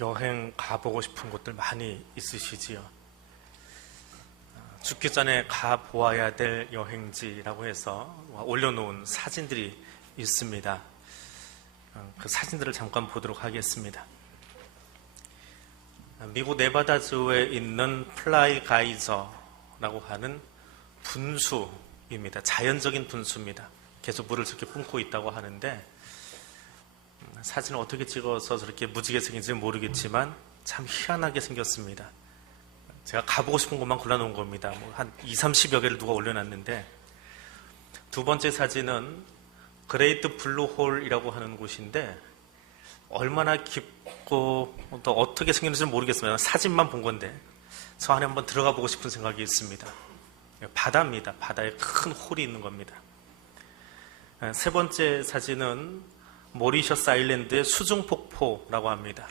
여행 가보고 싶은 곳들 많이 있으시지요? 죽기 전에 가보아야 될 여행지라고 해서 올려놓은 사진들이 있습니다. 그 사진들을 잠깐 보도록 하겠습니다. 미국 네바다주에 있는 플라이 가이저라고 하는 분수입니다. 자연적인 분수입니다. 계속 물을 저렇게 뿜고 있다고 하는데 사진을 어떻게 찍어서 저렇게 무지개 생긴지는 모르겠지만 참 희한하게 생겼습니다. 제가 가보고 싶은 곳만 골라놓은 겁니다. 한 20-30여 개를 누가 올려놨는데, 두 번째 사진은 그레이트 블루홀이라고 하는 곳인데 얼마나 깊고 또 어떻게 생겼는지는 모르겠습니다. 사진만 본 건데 저 안에 한번 들어가 보고 싶은 생각이 있습니다. 바다입니다. 바다에 큰 홀이 있는 겁니다. 세 번째 사진은 모리셔스 아일랜드의 수중폭포라고 합니다.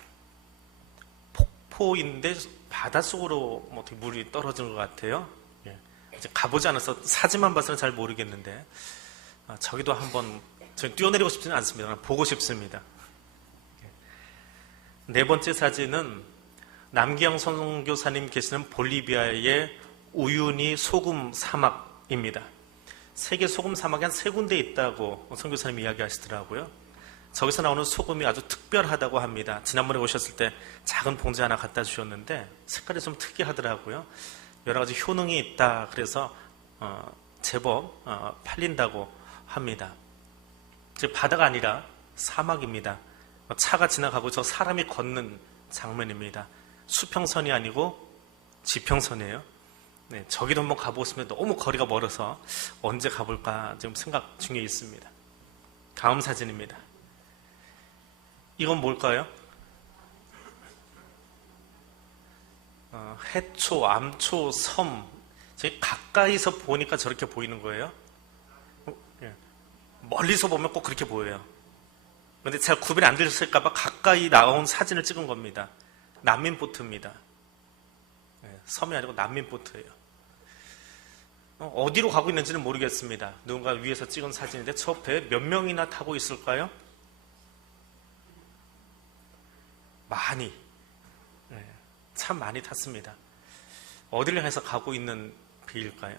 폭포인데 바닷속으로 어떻게 물이 떨어지는 것 같아요. 이제 가보지 않아서 사진만 봐서는 잘 모르겠는데 저기도 한번 저는 뛰어내리고 싶지는 않습니다. 보고 싶습니다. 네 번째 사진은 남기영 선교사님 계시는 볼리비아의 우유니 소금 사막입니다. 세계 소금 사막이 한 3군데 있다고 선교사님이 이야기하시더라고요. 저기서 나오는 소금이 아주 특별하다고 합니다. 지난번에 오셨을 때 작은 봉지 하나 갖다 주셨는데 색깔이 좀 특이하더라고요. 여러 가지 효능이 있다 그래서 제법 팔린다고 합니다. 즉 바다가 아니라 사막입니다. 차가 지나가고 저 사람이 걷는 장면입니다. 수평선이 아니고 지평선이에요. 네, 저기도 한번 가보고 싶은데 너무 거리가 멀어서 언제 가볼까 지금 생각 중에 있습니다. 다음 사진입니다. 이건 뭘까요? 해초, 암초, 섬. 저기 가까이서 보니까 저렇게 보이는 거예요. 멀리서 보면 꼭 그렇게 보여요. 그런데 잘 구분이 안 되셨을까봐 가까이 나온 사진을 찍은 겁니다. 난민보트입니다. 섬이 아니고 난민보트예요. 어디로 가고 있는지는 모르겠습니다. 누군가 위에서 찍은 사진인데 저 배에 몇 명이나 타고 있을까요? 많이, 참 많이 탔습니다. 어디를 향해서 가고 있는 배일까요?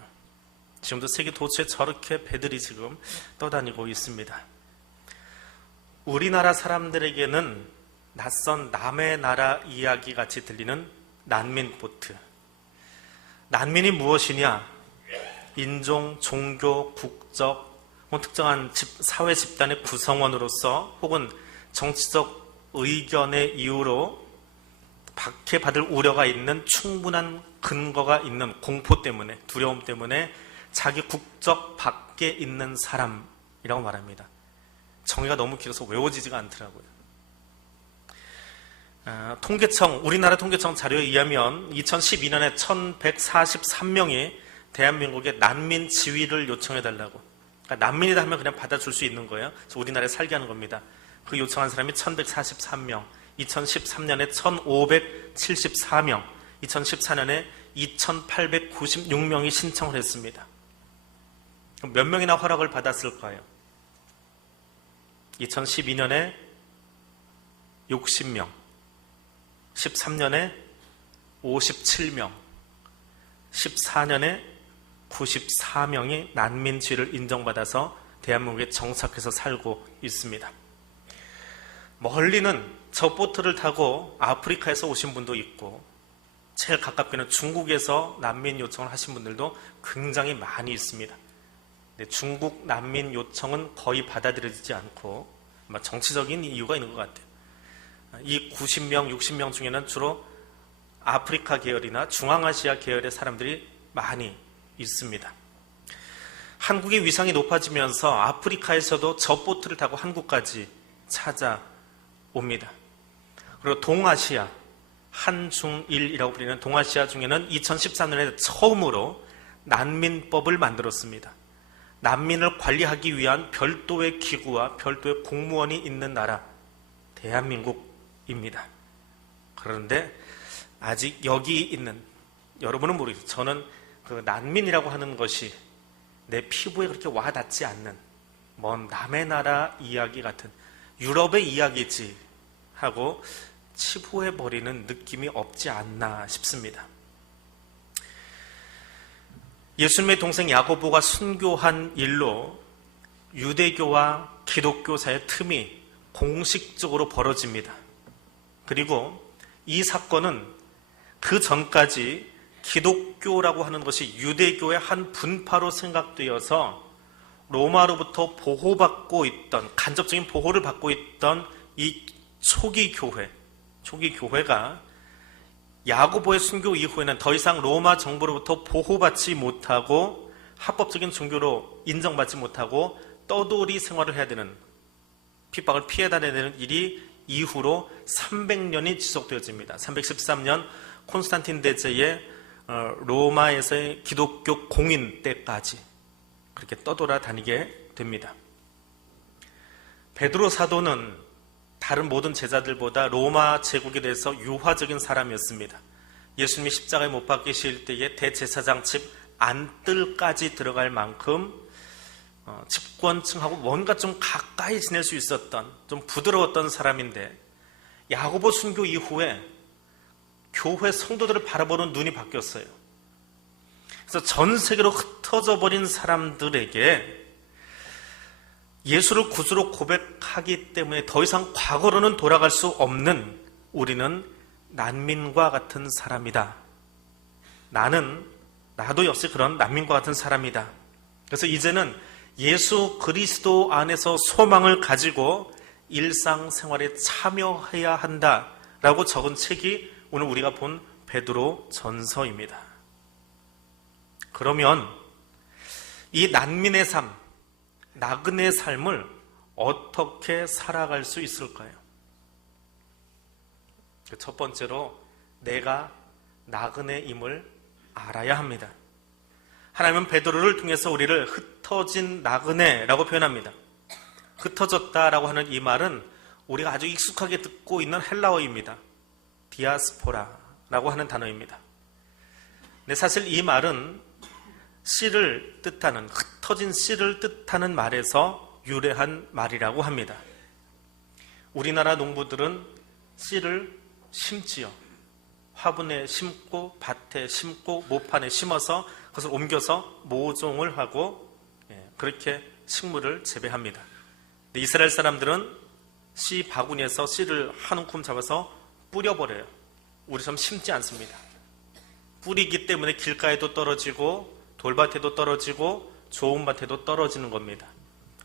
지금도 세계 도처에 저렇게 배들이 지금 떠다니고 있습니다. 우리나라 사람들에게는 낯선 남의 나라 이야기 같이 들리는 난민보트. 난민이 무엇이냐? 인종, 종교, 국적, 특정한 사회 집단의 구성원으로서 혹은 정치적 의견의 이유로 박해받을 우려가 있는 충분한 근거가 있는 공포 때문에, 두려움 때문에 자기 국적 밖에 있는 사람이라고 말합니다. 정의가 너무 길어서 외워지지가 않더라고요. 우리나라 통계청 자료에 의하면 2012년에 1143명이 대한민국에 난민 지위를 요청해달라고. 그러니까 난민이다 하면 그냥 받아줄 수 있는 거예요. 그래서 우리나라에 살게 하는 겁니다. 그 요청한 사람이 1143명, 2013년에 1574명, 2014년에 2896명이 신청을 했습니다. 그럼 몇 명이나 허락을 받았을까요? 2012년에 60명, 13년에 57명, 14년에 94명이 난민 지위를 인정받아서 대한민국에 정착해서 살고 있습니다. 멀리는 저 보트를 타고 아프리카에서 오신 분도 있고 제일 가깝게는 중국에서 난민 요청을 하신 분들도 굉장히 많이 있습니다. 중국 난민 요청은 거의 받아들여지지 않고 아마 정치적인 이유가 있는 것 같아요. 이 90명, 60명 중에는 주로 아프리카 계열이나 중앙아시아 계열의 사람들이 많이 있습니다. 한국의 위상이 높아지면서 아프리카에서도 저 보트를 타고 한국까지 찾아옵니다. 그리고 동아시아, 한중일이라고 불리는 동아시아 중에는 2013년에 처음으로 난민법을 만들었습니다. 난민을 관리하기 위한 별도의 기구와 별도의 공무원이 있는 나라, 대한민국입니다. 그런데 아직 여기 있는, 여러분은 모르겠어요. 저는 그 난민이라고 하는 것이 내 피부에 그렇게 와닿지 않는 먼 남의 나라 이야기 같은 유럽의 이야기지 하고 치부해버리는 느낌이 없지 않나 싶습니다. 예수님의 동생 야고보가 순교한 일로 유대교와 기독교 사이의 틈이 공식적으로 벌어집니다. 그리고 이 사건은 그 전까지 기독교라고 하는 것이 유대교의 한 분파로 생각되어서 로마로부터 보호받고 있던, 간접적인 보호를 받고 있던 이 초기 교회가 야고보의 순교 이후에는 더 이상 로마 정부로부터 보호받지 못하고 합법적인 종교로 인정받지 못하고 떠돌이 생활을 해야 되는, 핍박을 피해 다녀야 되는 일이 이후로 300년이 지속되어집니다. 313년 콘스탄틴 대제의 로마에서의 기독교 공인 때까지 그렇게 떠돌아다니게 됩니다. 베드로 사도는 다른 모든 제자들보다 로마 제국에 대해서 유화적인 사람이었습니다. 예수님이 십자가에 못 박히실 때에 대제사장 집 안뜰까지 들어갈 만큼 집권층하고 뭔가 좀 가까이 지낼 수 있었던, 좀 부드러웠던 사람인데, 야고보 순교 이후에 교회 성도들을 바라보는 눈이 바뀌었어요. 그래서 전 세계로 흩어져 버린 사람들에게 예수를 구주로 고백하기 때문에 더 이상 과거로는 돌아갈 수 없는 우리는 난민과 같은 사람이다. 나도 역시 그런 난민과 같은 사람이다. 그래서 이제는 예수 그리스도 안에서 소망을 가지고 일상생활에 참여해야 한다라고 적은 책이 오늘 우리가 본 베드로 전서입니다. 그러면 이 난민의 삶, 나그네의 삶을 어떻게 살아갈 수 있을까요? 첫 번째로 내가 나그네임을 알아야 합니다. 하나님은 베드로를 통해서 우리를 흩어진 나그네라고 표현합니다. 흩어졌다라고 하는 이 말은 우리가 아주 익숙하게 듣고 있는 헬라어입니다. 디아스포라라고 하는 단어입니다. 근데 사실 이 말은 씨를 뜻하는, 흩어진 씨를 뜻하는 말에서 유래한 말이라고 합니다. 우리나라 농부들은 씨를 심지요. 화분에 심고 밭에 심고 모판에 심어서 그것을 옮겨서 모종을 하고 그렇게 식물을 재배합니다. 근데 이스라엘 사람들은 씨 바구니에서 씨를 한 움큼 잡아서 뿌려버려요. 우리처럼 심지 않습니다. 뿌리기 때문에 길가에도 떨어지고 돌밭에도 떨어지고 좋은 밭에도 떨어지는 겁니다.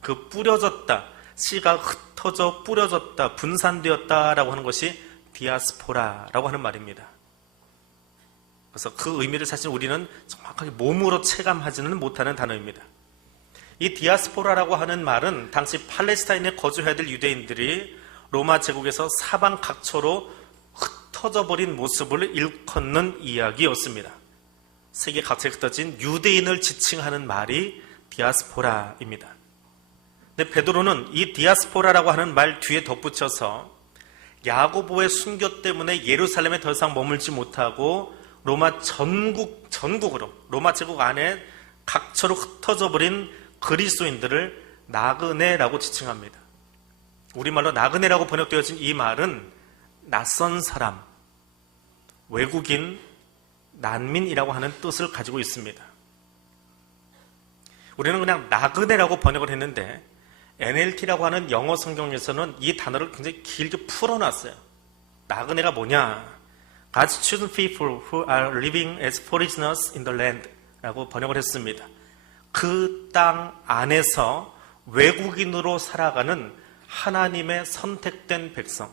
그 뿌려졌다, 씨가 흩어져 뿌려졌다, 분산되었다라고 하는 것이 디아스포라라고 하는 말입니다. 그래서 그 의미를 사실 우리는 정확하게 몸으로 체감하지는 못하는 단어입니다. 이 디아스포라라고 하는 말은 당시 팔레스타인에 거주해야 될 유대인들이 로마 제국에서 사방 각처로 흩어져 버린 모습을 일컫는 이야기였습니다. 세계 각처에 흩어진 유대인을 지칭하는 말이 디아스포라입니다. 근데 베드로는 이 디아스포라라고 하는 말 뒤에 덧붙여서 야고보의 순교 때문에 예루살렘에 더 이상 머물지 못하고 로마 전국으로, 로마 제국 안에 각처로 흩어져 버린 그리스도인들을 나그네라고 지칭합니다. 우리말로 나그네라고 번역되어진 이 말은 낯선 사람, 외국인, 난민이라고 하는 뜻을 가지고 있습니다. 우리는 그냥 나그네라고 번역을 했는데 NLT라고 하는 영어 성경에서는 이 단어를 굉장히 길게 풀어놨어요. 나그네가 뭐냐? God's chosen people who are living as foreigners in the land 라고 번역을 했습니다. 그 땅 안에서 외국인으로 살아가는 하나님의 선택된 백성,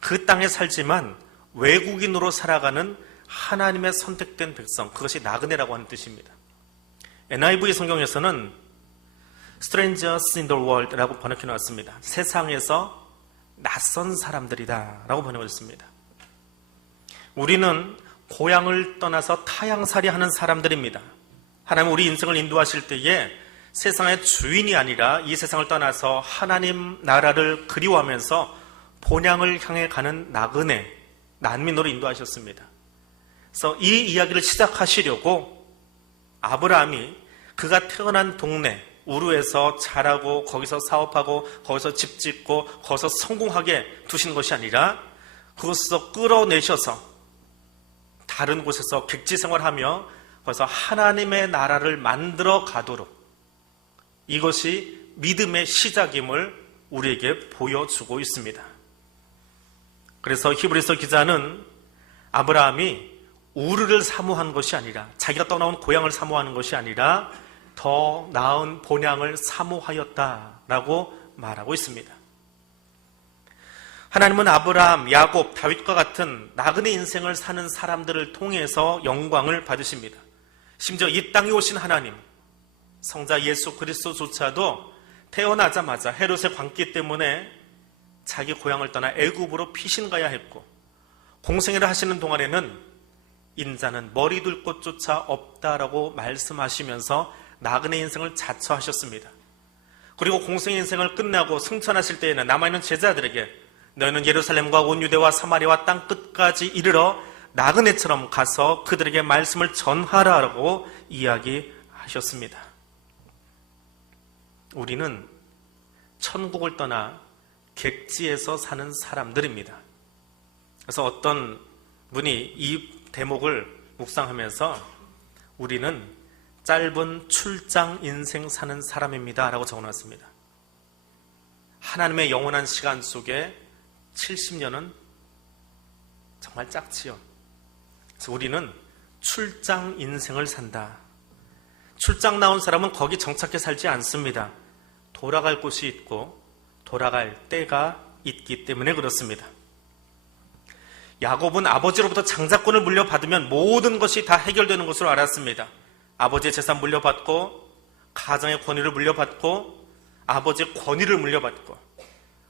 그 땅에 살지만 외국인으로 살아가는 하나님의 선택된 백성, 그것이 나그네라고 하는 뜻입니다. NIV 성경에서는 Strangers in the world 라고 번역해 놨습니다. 세상에서 낯선 사람들이다 라고 번역을 했습니다. 우리는 고향을 떠나서 타향살이 하는 사람들입니다. 하나님 우리 인생을 인도하실 때에 세상의 주인이 아니라 이 세상을 떠나서 하나님 나라를 그리워하면서 본향을 향해 가는 나그네, 난민으로 인도하셨습니다. 그래서 이 이야기를 시작하시려고 아브라함이 그가 태어난 동네, 우르에서 자라고 거기서 사업하고 거기서 집 짓고 거기서 성공하게 두신 것이 아니라 그것에서 끌어내셔서 다른 곳에서 객지 생활하며 거기서 하나님의 나라를 만들어 가도록, 이것이 믿음의 시작임을 우리에게 보여주고 있습니다. 그래서 히브리서 기자는 아브라함이 우르를 사모한 것이 아니라, 자기가 떠나온 고향을 사모하는 것이 아니라 더 나은 본향을 사모하였다라고 말하고 있습니다. 하나님은 아브라함, 야곱, 다윗과 같은 나그네 인생을 사는 사람들을 통해서 영광을 받으십니다. 심지어 이 땅에 오신 하나님, 성자 예수 그리스도조차도 태어나자마자 헤롯의 광기 때문에 자기 고향을 떠나 애굽으로 피신 가야 했고, 공생애를 하시는 동안에는 인자는 머리 둘 곳조차 없다라고 말씀하시면서 나그네 인생을 자처하셨습니다. 그리고 공생애 인생을 끝나고 승천하실 때에는 남아있는 제자들에게 너희는 예루살렘과 온 유대와 사마리아와 땅 끝까지 이르러 나그네처럼 가서 그들에게 말씀을 전하라고 이야기하셨습니다. 우리는 천국을 떠나 객지에서 사는 사람들입니다. 그래서 어떤 분이 이 대목을 묵상하면서 우리는 짧은 출장 인생 사는 사람입니다 라고 적어놨습니다. 하나님의 영원한 시간 속에 70년은 정말 작지요. 그래서 우리는 출장 인생을 산다. 출장 나온 사람은 거기 정착해 살지 않습니다. 돌아갈 곳이 있고 돌아갈 때가 있기 때문에 그렇습니다. 야곱은 아버지로부터 장자권을 물려받으면 모든 것이 다 해결되는 것으로 알았습니다. 아버지의 재산 물려받고, 가정의 권위를 물려받고, 아버지의 권위를 물려받고,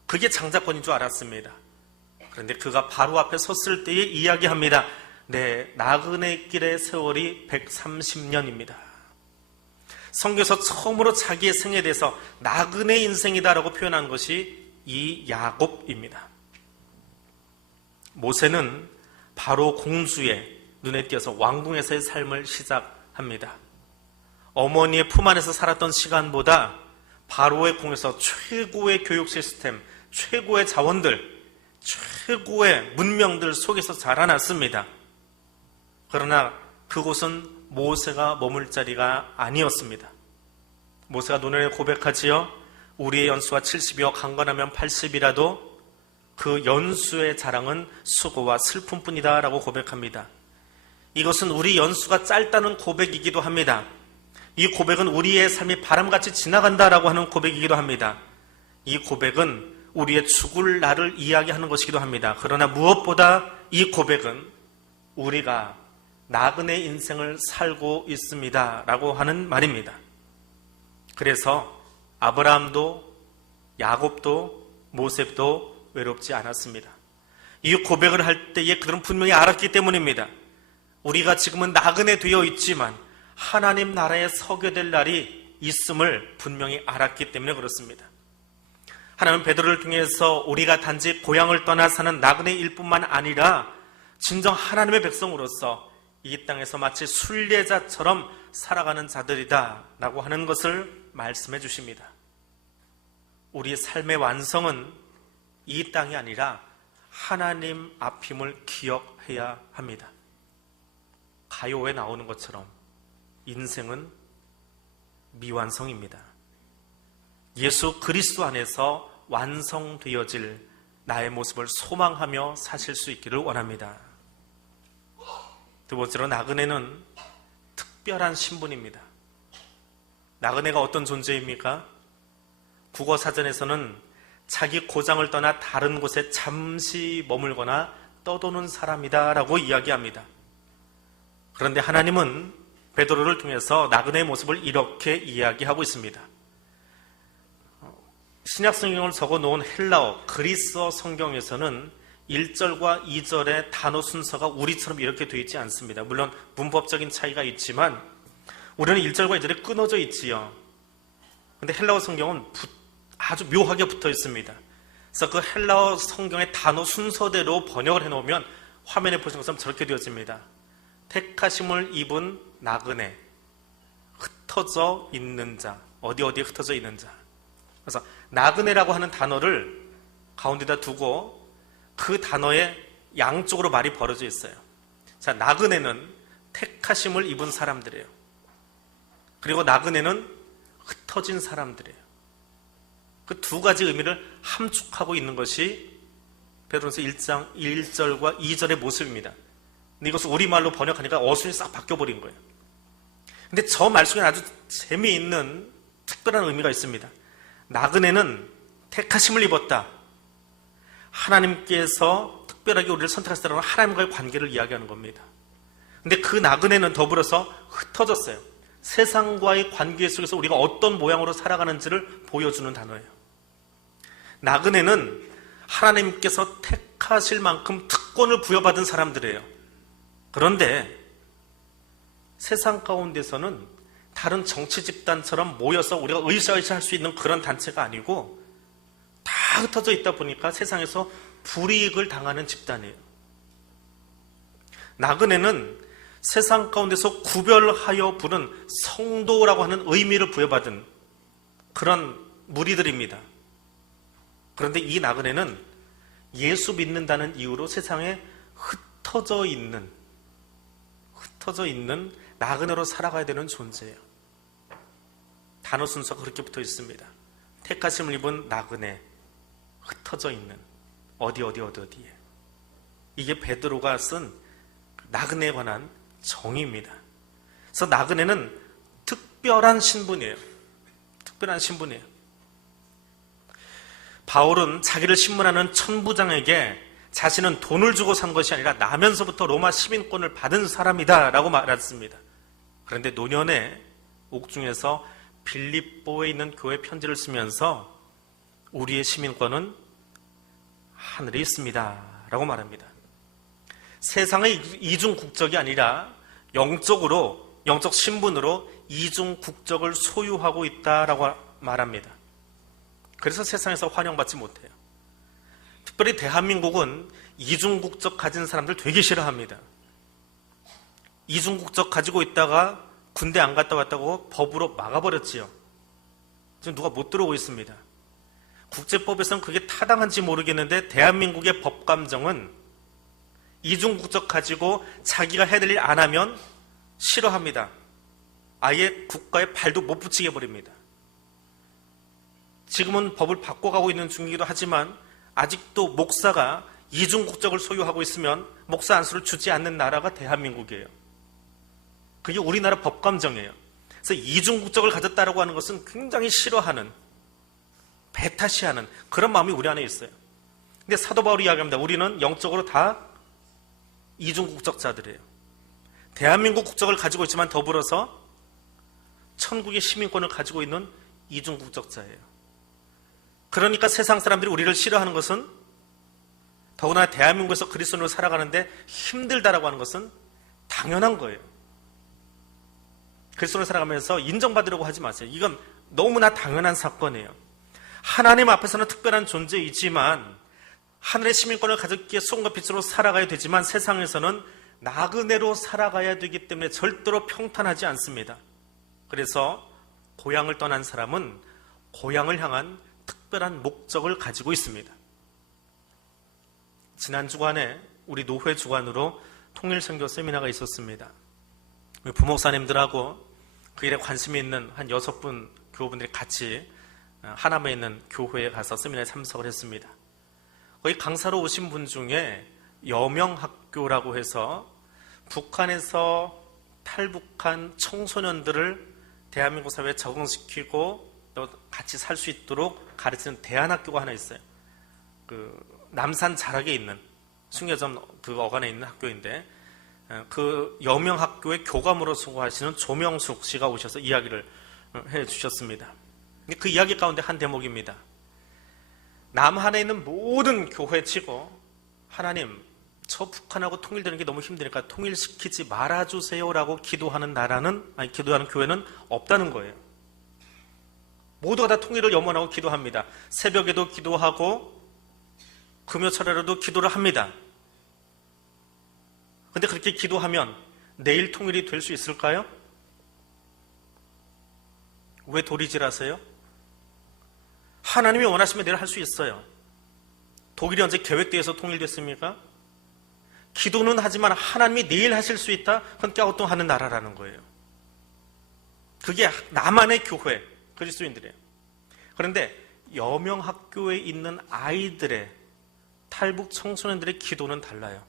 그게 장자권인 줄 알았습니다. 그런데 그가 바로 앞에 섰을 때에 이야기합니다. 네, 나그네 길의 세월이 130년입니다. 성경에서 처음으로 자기의 생에 대해서 나그네 인생이다라고 표현한 것이 이 야곱입니다. 모세는 바로 공주의 눈에 띄어서 왕궁에서의 삶을 시작합니다. 어머니의 품 안에서 살았던 시간보다 바로의 궁에서 최고의 교육 시스템, 최고의 자원들, 최고의 문명들 속에서 자라났습니다. 그러나 그곳은 모세가 머물 자리가 아니었습니다. 모세가 논현에 고백하지요. 우리의 연수가 70이요 강건하면 80이라도 그 연수의 자랑은 수고와 슬픔뿐이다 라고 고백합니다. 이것은 우리 연수가 짧다는 고백이기도 합니다. 이 고백은 우리의 삶이 바람같이 지나간다라고 하는 고백이기도 합니다. 이 고백은 우리의 죽을 날을 이야기하는 것이기도 합니다. 그러나 무엇보다 이 고백은 우리가 나그네 인생을 살고 있습니다 라고 하는 말입니다. 그래서 아브라함도 야곱도 모세도 외롭지 않았습니다. 이 고백을 할 때에 그들은 분명히 알았기 때문입니다. 우리가 지금은 나그네 되어 있지만 하나님 나라에 서게 될 날이 있음을 분명히 알았기 때문에 그렇습니다. 하나님은 베드로를 통해서 우리가 단지 고향을 떠나 사는 나그네일 뿐만 아니라 진정 하나님의 백성으로서 이 땅에서 마치 순례자처럼 살아가는 자들이다 라고 하는 것을 말씀해 주십니다. 우리의 삶의 완성은 이 땅이 아니라 하나님 앞임을 기억해야 합니다. 가요에 나오는 것처럼 인생은 미완성입니다. 예수 그리스도 안에서 완성되어질 나의 모습을 소망하며 사실 수 있기를 원합니다. 두 번째로 나그네는 특별한 신분입니다. 나그네가 어떤 존재입니까? 국어사전에서는 자기 고장을 떠나 다른 곳에 잠시 머물거나 떠도는 사람이다 라고 이야기합니다. 그런데 하나님은 베드로를 통해서 나그네의 모습을 이렇게 이야기하고 있습니다. 신약 성경을 적어 놓은 헬라어, 그리스어 성경에서는 1절과 2절의 단어 순서가 우리처럼 이렇게 되어 있지 않습니다. 물론 문법적인 차이가 있지만 우리는 1절과 2절에 끊어져 있지요. 그런데 헬라어 성경은 아주 묘하게 붙어 있습니다. 그래서 그 헬라어 성경의 단어 순서대로 번역을 해놓으면 화면에 보시는 것처럼 저렇게 되어집니다. 택하심을 입은 나그네, 흩어져 있는 자, 어디에 흩어져 있는 자. 그래서 나그네라고 하는 단어를 가운데다 두고 그 단어의 양쪽으로 말이 벌어져 있어요. 자, 나그네는 택하심을 입은 사람들이에요. 그리고 나그네는 흩어진 사람들이에요. 그 두 가지 의미를 함축하고 있는 것이 베드로전서 1장 1절과 2절의 모습입니다. 근데 이것을 우리말로 번역하니까 어순이 싹 바뀌어버린 거예요. 근데 저 말 속에 아주 재미있는 특별한 의미가 있습니다. 나그네는 택하심을 입었다. 하나님께서 특별하게 우리를 선택하셨다는 하나님과의 관계를 이야기하는 겁니다. 근데 그 나그네는 더불어서 흩어졌어요. 세상과의 관계 속에서 우리가 어떤 모양으로 살아가는지를 보여주는 단어예요. 나그네는 하나님께서 택하실 만큼 특권을 부여받은 사람들이에요. 그런데 세상 가운데서는 다른 정치 집단처럼 모여서 우리가 으쌰으쌰 할 수 있는 그런 단체가 아니고 다 흩어져 있다 보니까 세상에서 불이익을 당하는 집단이에요. 나그네는 세상 가운데서 구별하여 부른 성도라고 하는 의미를 부여받은 그런 무리들입니다. 그런데 이 나그네는 예수 믿는다는 이유로 세상에 흩어져 있는 나그네로 살아가야 되는 존재예요. 단어 순서가 그렇게 붙어 있습니다. 택하심을 입은 나그네, 흩어져 있는 어디에. 이게 베드로가 쓴 나그네에 관한 정의입니다. 그래서 나그네는 특별한 신분이에요. 바울은 자기를 신문하는 천부장에게 자신은 돈을 주고 산 것이 아니라 나면서부터 로마 시민권을 받은 사람이다 라고 말했습니다. 그런데 노년에 옥중에서 빌립보에 있는 교회 편지를 쓰면서 우리의 시민권은 하늘에 있습니다 라고 말합니다. 세상의 이중 국적이 아니라 영적 신분으로 이중 국적을 소유하고 있다라고 말합니다. 그래서 세상에서 환영받지 못해요. 특별히 대한민국은 이중 국적 가진 사람들 되게 싫어합니다. 이중 국적 가지고 있다가 군대 안 갔다 왔다고 법으로 막아버렸지요. 지금 누가 못 들어오고 있습니다. 국제법에서는 그게 타당한지 모르겠는데 대한민국의 법 감정은 이중 국적 가지고 자기가 해야 될 일 안 하면 싫어합니다. 아예 국가에 발도 못 붙이게 해버립니다. 지금은 법을 바꿔가고 있는 중이기도 하지만 아직도 목사가 이중 국적을 소유하고 있으면 목사 안수를 주지 않는 나라가 대한민국이에요. 그게 우리나라 법 감정이에요. 그래서 이중 국적을 가졌다라고 하는 것은 굉장히 싫어하는, 배타시하는 그런 마음이 우리 안에 있어요. 근데 사도 바울이 이야기합니다. 우리는 영적으로 다 이중 국적자들이에요. 대한민국 국적을 가지고 있지만 더불어서 천국의 시민권을 가지고 있는 이중 국적자예요. 그러니까 세상 사람들이 우리를 싫어하는 것은, 더구나 대한민국에서 그리스도인으로 살아가는데 힘들다라고 하는 것은 당연한 거예요. 그리스도인으로 살아가면서 인정받으려고 하지 마세요. 이건 너무나 당연한 사건이에요. 하나님 앞에서는 특별한 존재이지만 하늘의 시민권을 가졌기에 소금과 빛으로 살아가야 되지만 세상에서는 나그네로 살아가야 되기 때문에 절대로 평탄하지 않습니다. 그래서 고향을 떠난 사람은 고향을 향한 특별한 목적을 가지고 있습니다. 지난 주간에 우리 노회 주관으로 통일선교 세미나가 있었습니다. 부목사님들하고 그 일에 관심이 있는 한 6분 교우분들이 같이 하남에 있는 교회에 가서 세미나에 참석을 했습니다. 거기 강사로 오신 분 중에 여명학교라고 해서 북한에서 탈북한 청소년들을 대한민국 사회에 적응시키고 또 같이 살 수 있도록 가르치는 대안학교가 하나 있어요. 그 남산 자락에 있는 숭례점 그 어간에 있는 학교인데 그 여명학교의 교감으로 수고하시는 조명숙 씨가 오셔서 이야기를 해주셨습니다. 그 이야기 가운데 한 대목입니다. 남한에 있는 모든 교회치고 하나님 저 북한하고 통일되는 게 너무 힘드니까 통일시키지 말아주세요라고 기도하는 기도하는 교회는 없다는 거예요. 모두가 다 통일을 염원하고 기도합니다. 새벽에도 기도하고 금요철에라도 기도를 합니다. 그런데 그렇게 기도하면 내일 통일이 될 수 있을까요? 왜 도리질하세요? 하나님이 원하시면 내일 할 수 있어요. 독일이 언제 계획되어서 통일됐습니까? 기도는 하지만 하나님이 내일 하실 수 있다? 그건 꺄우뚱하는 나라라는 거예요. 그게 나만의 교회, 그리스도인들이에요. 그런데 여명학교에 있는 아이들의, 탈북 청소년들의 기도는 달라요.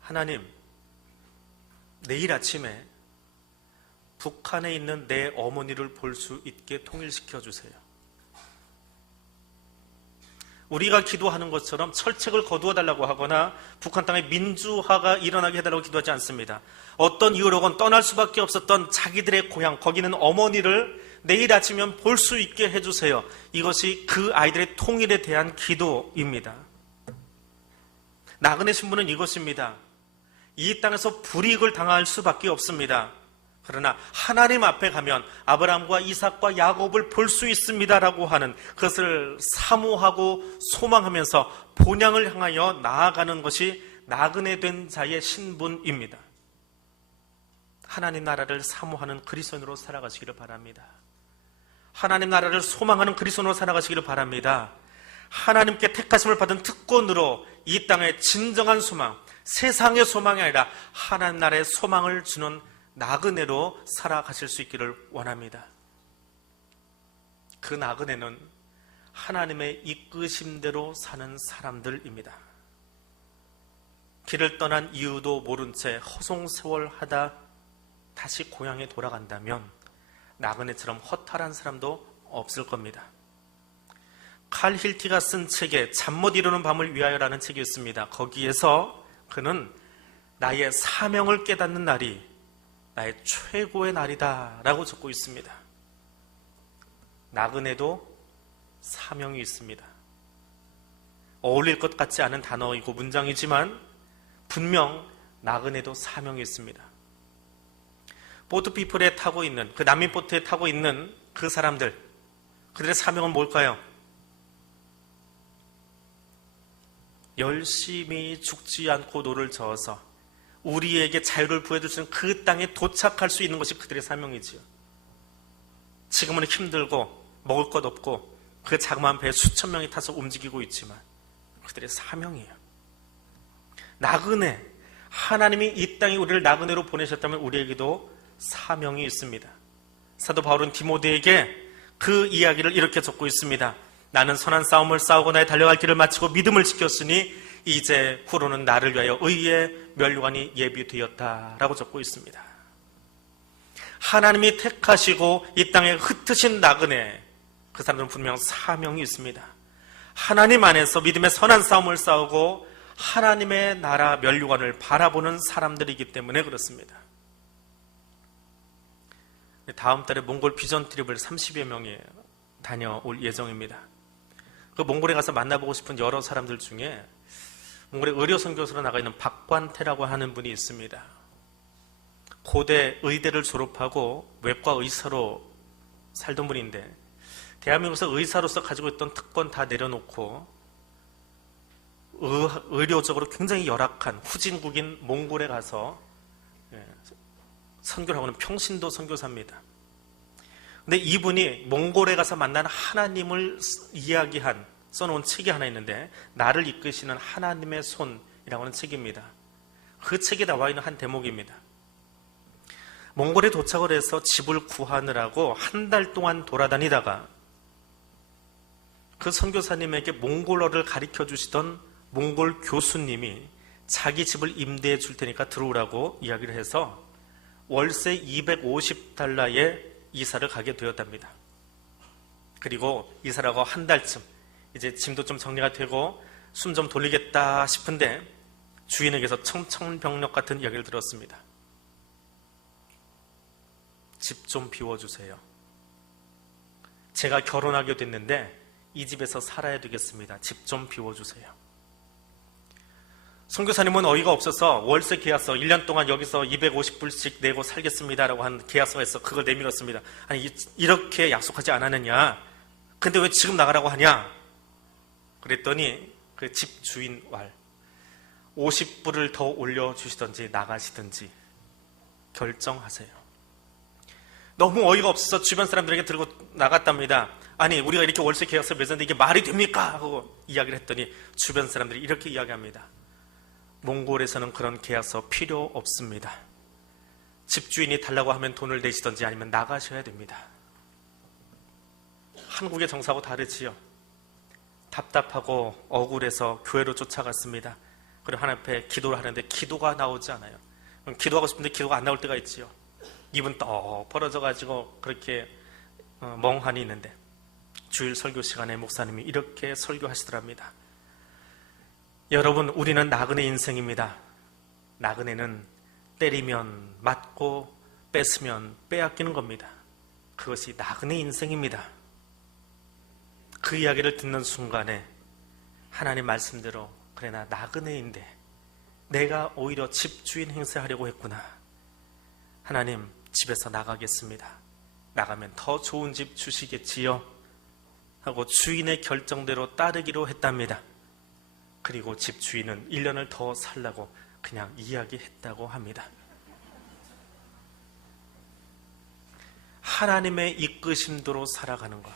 하나님, 내일 아침에 북한에 있는 내 어머니를 볼 수 있게 통일시켜 주세요. 우리가 기도하는 것처럼 철책을 거두어 달라고 하거나 북한 땅의 민주화가 일어나게 해달라고 기도하지 않습니다. 어떤 이유로건 떠날 수밖에 없었던 자기들의 고향, 거기는 어머니를 내일 아침이면 볼 수 있게 해주세요. 이것이 그 아이들의 통일에 대한 기도입니다. 나그네 신부는 이것입니다. 이 땅에서 불이익을 당할 수밖에 없습니다. 그러나 하나님 앞에 가면 아브라함과 이삭과 야곱을 볼 수 있습니다라고 하는 그것을 사모하고 소망하면서 본향을 향하여 나아가는 것이 나그네 된 자의 신분입니다. 하나님 나라를 사모하는 그리스도인으로 살아가시기를 바랍니다. 하나님 나라를 소망하는 그리스도인으로 살아가시기를 바랍니다. 하나님께 택하심을 받은 특권으로 이 땅의 진정한 소망, 세상의 소망이 아니라 하나님 나라의 소망을 주는 나그네로 살아가실 수 있기를 원합니다. 그 나그네는 하나님의 이끄심대로 사는 사람들입니다. 길을 떠난 이유도 모른 채 허송세월하다 다시 고향에 돌아간다면 나그네처럼 허탈한 사람도 없을 겁니다. 칼 힐티가 쓴 책에 잠 못 이루는 밤을 위하여라는 책이 있습니다. 거기에서 그는 나의 사명을 깨닫는 날이 나의 최고의 날이다 라고 적고 있습니다. 나그네도 사명이 있습니다. 어울릴 것 같지 않은 단어이고 문장이지만 분명 나그네도 사명이 있습니다. 보트피플에 타고 있는, 그 난민보트에 타고 있는 그 사람들, 그들의 사명은 뭘까요? 열심히 죽지 않고 노를 저어서 우리에게 자유를 부여줄 수 있는 그 땅에 도착할 수 있는 것이 그들의 사명이지요. 지금은 힘들고 먹을 것 없고 그 자그마한 배에 수천 명이 타서 움직이고 있지만 그들의 사명이에요. 나그네, 하나님이 이 땅에 우리를 나그네로 보내셨다면 우리에게도 사명이 있습니다. 사도 바울은 디모데에게 그 이야기를 이렇게 적고 있습니다. 나는 선한 싸움을 싸우고 나의 달려갈 길을 마치고 믿음을 지켰으니 이제 후로는 나를 위하여 의의 면류관이 예비되었다라고 적고 있습니다. 하나님이 택하시고 이 땅에 흩으신 나그네, 그 사람들은 분명 사명이 있습니다. 하나님 안에서 믿음의 선한 싸움을 싸우고 하나님의 나라 면류관을 바라보는 사람들이기 때문에 그렇습니다. 다음 달에 몽골 비전 트립을 30여 명이 다녀올 예정입니다. 그 몽골에 가서 만나보고 싶은 여러 사람들 중에 몽골의 의료 선교사로 나가 있는 박관태라고 하는 분이 있습니다. 고대 의대를 졸업하고 외과 의사로 살던 분인데 대한민국에서 의사로서 가지고 있던 특권 다 내려놓고 의료적으로 굉장히 열악한 후진국인 몽골에 가서 선교를 하고는 평신도 선교사입니다. 근데 이분이 몽골에 가서 만난 하나님을 써놓은 책이 하나 있는데 나를 이끄시는 하나님의 손이라고 하는 책입니다. 그 책에 나와 있는 한 대목입니다. 몽골에 도착을 해서 집을 구하느라고 한 달 동안 돌아다니다가 그 선교사님에게 몽골어를 가르쳐 주시던 몽골 교수님이 자기 집을 임대해 줄 테니까 들어오라고 이야기를 해서 월세 250달러에 이사를 가게 되었답니다. 그리고 이사를 하고 한 달쯤 이제 짐도 좀 정리가 되고 숨 좀 돌리겠다 싶은데 주인에게서 청천벽력 같은 이야기를 들었습니다. 집 좀 비워주세요. 제가 결혼하게 됐는데 이 집에서 살아야 되겠습니다. 집 좀 비워주세요. 선교사님은 어이가 없어서 월세 계약서 1년 동안 여기서 250불씩 내고 살겠습니다라고 한 계약서가 있어 그걸 내밀었습니다. 아니 이렇게 약속하지 않았느냐? 근데 왜 지금 나가라고 하냐? 그랬더니 그 집 주인 왈 50불을 더 올려주시든지 나가시든지 결정하세요. 너무 어이가 없어서 주변 사람들에게 들고 나갔답니다. 아니, 우리가 이렇게 월세 계약서 맺었는데 이게 말이 됩니까? 하고 이야기를 했더니 주변 사람들이 이렇게 이야기합니다. 몽골에서는 그런 계약서 필요 없습니다. 집주인이 달라고 하면 돈을 내시던지 아니면 나가셔야 됩니다. 한국의 정서하고 다르지요. 답답하고 억울해서 교회로 쫓아갔습니다. 그리고 하나님 앞에 기도를 하는데 기도가 나오지 않아요. 기도하고 싶은데 기도가 안 나올 때가 있지요. 입은 떡 벌어져가지고 그렇게 멍하니 있는데 주일 설교 시간에 목사님이 이렇게 설교하시더랍니다. 여러분, 우리는 나그네 인생입니다. 나그네는 때리면 맞고 뺏으면 빼앗기는 겁니다. 그것이 나그네 인생입니다. 그 이야기를 듣는 순간에 하나님 말씀대로 그래, 나 나그네인데 내가 오히려 집주인 행세하려고 했구나. 하나님, 집에서 나가겠습니다. 나가면 더 좋은 집 주시겠지요? 하고 주인의 결정대로 따르기로 했답니다. 그리고 집주인은 1년을 더 살라고 그냥 이야기했다고 합니다. 하나님의 이끄심대로 살아가는 것,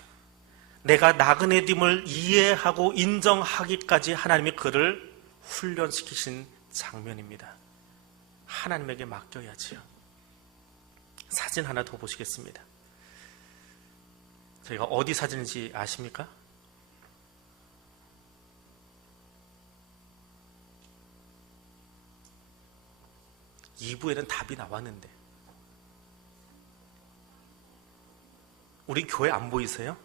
내가 나그네됨을 이해하고 인정하기까지 하나님이 그를 훈련시키신 장면입니다. 하나님에게 맡겨야지요. 사진 하나 더 보시겠습니다. 저희가 어디 사진인지 아십니까? (2부에는) 답이 나왔는데 우리 교회 안 보이세요?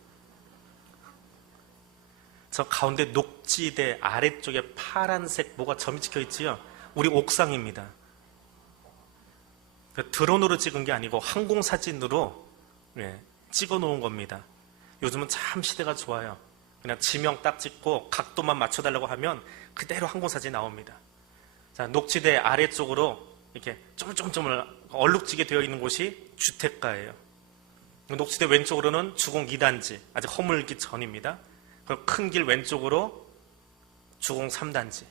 저 가운데 녹지대 아래쪽에 파란색 뭐가 점이 찍혀 있지요? 우리 옥상입니다. 드론으로 찍은 게 아니고 항공사진으로 찍어 놓은 겁니다. 요즘은 참 시대가 좋아요. 그냥 지명 딱 찍고 각도만 맞춰달라고 하면 그대로 항공사진이 나옵니다. 자, 녹지대 아래쪽으로 이렇게 쪼물쪼물 얼룩지게 되어 있는 곳이 주택가예요. 녹지대 왼쪽으로는 주공 2단지, 아직 허물기 전입니다. 큰 길 왼쪽으로 주공 3단지.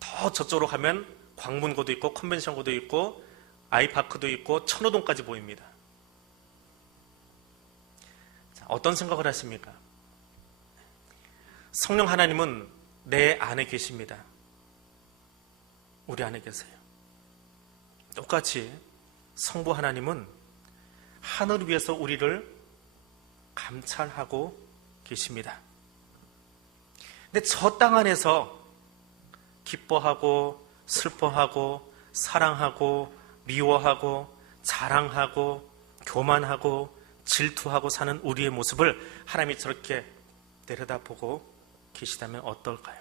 더 저쪽으로 가면 광문고도 있고 컨벤션고도 있고 아이파크도 있고 천호동까지 보입니다. 자, 어떤 생각을 하십니까? 성령 하나님은 내 안에 계십니다. 우리 안에 계세요. 똑같이 성부 하나님은 하늘 위에서 우리를 감찰하고 계십니다. 근데 저 땅 안에서 기뻐하고 슬퍼하고 사랑하고 미워하고 자랑하고 교만하고 질투하고 사는 우리의 모습을 하나님이 저렇게 내려다보고 계시다면 어떨까요?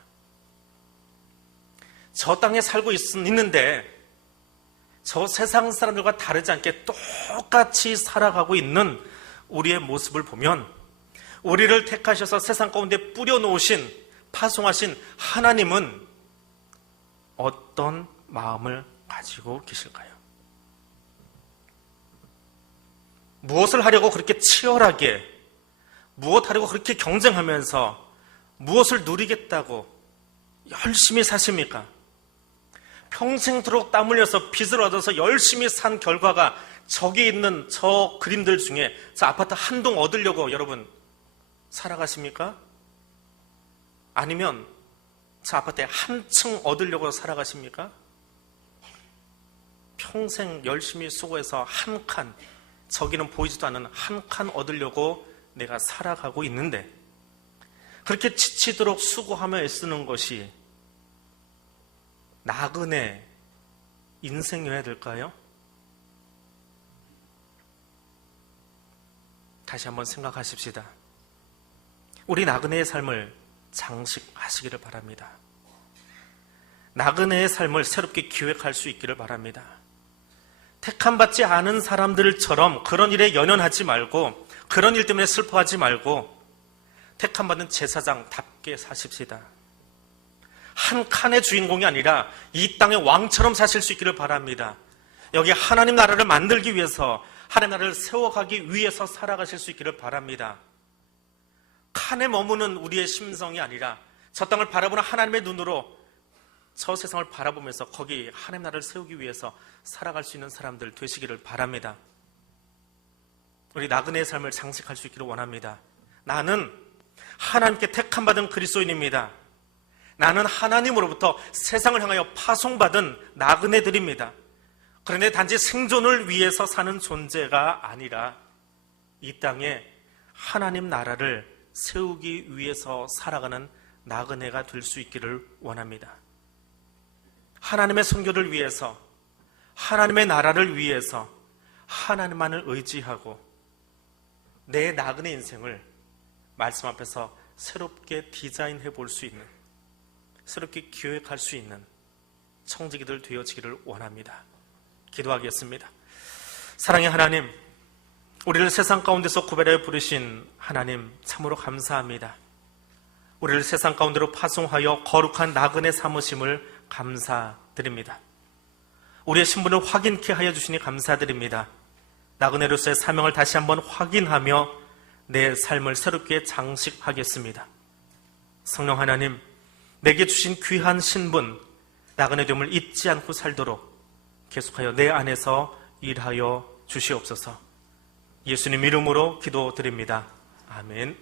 저 땅에 살고 있는데 저 세상 사람들과 다르지 않게 똑같이 살아가고 있는 우리의 모습을 보면 우리를 택하셔서 세상 가운데 뿌려놓으신 파송하신 하나님은 어떤 마음을 가지고 계실까요? 무엇을 하려고 그렇게 치열하게, 무엇 하려고 그렇게 경쟁하면서 무엇을 누리겠다고 열심히 사십니까? 평생도록 땀 흘려서 빚을 얻어서 열심히 산 결과가 저기 있는 저 그림들 중에 저 아파트 한 동 얻으려고 여러분 살아가십니까? 아니면 저 아파트에 한 층 얻으려고 살아가십니까? 평생 열심히 수고해서 한 칸, 저기는 보이지도 않는 한 칸 얻으려고 내가 살아가고 있는데 그렇게 지치도록 수고하며 애쓰는 것이 나그네 인생이어야 될까요? 다시 한번 생각하십시다. 우리 나그네의 삶을 장식하시기를 바랍니다. 나그네의 삶을 새롭게 기획할 수 있기를 바랍니다. 택함받지 않은 사람들처럼 그런 일에 연연하지 말고 그런 일 때문에 슬퍼하지 말고 택함받은 제사장답게 사십시다. 한 칸의 주인공이 아니라 이 땅의 왕처럼 사실 수 있기를 바랍니다. 여기 하나님 나라를 만들기 위해서, 하나님 나라를 세워가기 위해서 살아가실 수 있기를 바랍니다. 칸에 머무는 우리의 심성이 아니라 저 땅을 바라보는 하나님의 눈으로 저 세상을 바라보면서 거기 하나님 나라를 세우기 위해서 살아갈 수 있는 사람들 되시기를 바랍니다. 우리 나그네의 삶을 장식할 수 있기를 원합니다. 나는 하나님께 택함받은 그리스도인입니다. 나는 하나님으로부터 세상을 향하여 파송받은 나그네들입니다. 그런데 단지 생존을 위해서 사는 존재가 아니라 이 땅에 하나님 나라를 세우기 위해서 살아가는 나그네가 될 수 있기를 원합니다. 하나님의 선교를 위해서, 하나님의 나라를 위해서 하나님만을 의지하고 내 나그네 인생을 말씀 앞에서 새롭게 디자인해 볼 수 있는, 새롭게 기획할 수 있는 청지기들 되어지기를 원합니다. 기도하겠습니다. 사랑의 하나님, 우리를 세상 가운데서 구별하여 부르신 하나님 참으로 감사합니다. 우리를 세상 가운데로 파송하여 거룩한 나그네 삼으심을 감사드립니다. 우리의 신분을 확인케 하여 주시니 감사드립니다. 나그네로서의 사명을 다시 한번 확인하며 내 삶을 새롭게 장식하겠습니다. 성령 하나님, 내게 주신 귀한 신분, 나그네됨을 잊지 않고 살도록 계속하여 내 안에서 일하여 주시옵소서. 예수님 이름으로 기도드립니다. 아멘.